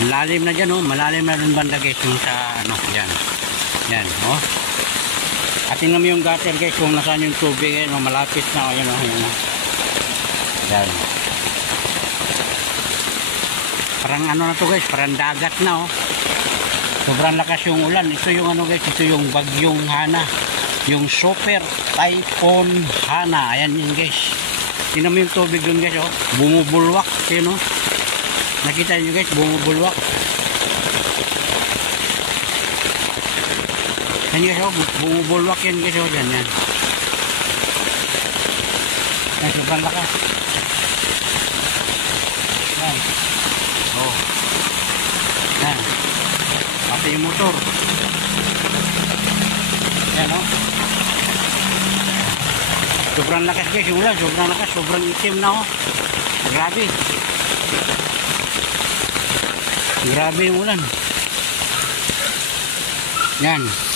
Malalim na dyan, oh. Malalim na dun banda, guys, yung sa, ano, dyan. Yan, oh. At tingnan mo yung gutter, guys, kung nasaan yung tubig, oh. Malapit na, oh. Yan, oh. Yan, oh. Yan. Parang ano na to, guys, parang dagat na, oh. Sobrang lakas yung ulan. Ito yung ano, guys, ito yung bagyong Hana. Yung Super Typhoon Hana. Ayan yun, guys. Tingnan mo yung tubig dun, guys, oh. Bumubulwak, yun, oh. Nakita nyo, guys, bumubulwak. Yan, guys, oh, bumubulwak yan, guys, oh, dyan, yan. Yan, sobrang lakas. Yan. Oh. Yan. Pati yung motor. Yan, oh. Sobrang lakas, guys, yung ulan, sobrang lakas, sobrang itim na, oh. Grabe. Grabe yung ulan. Yan.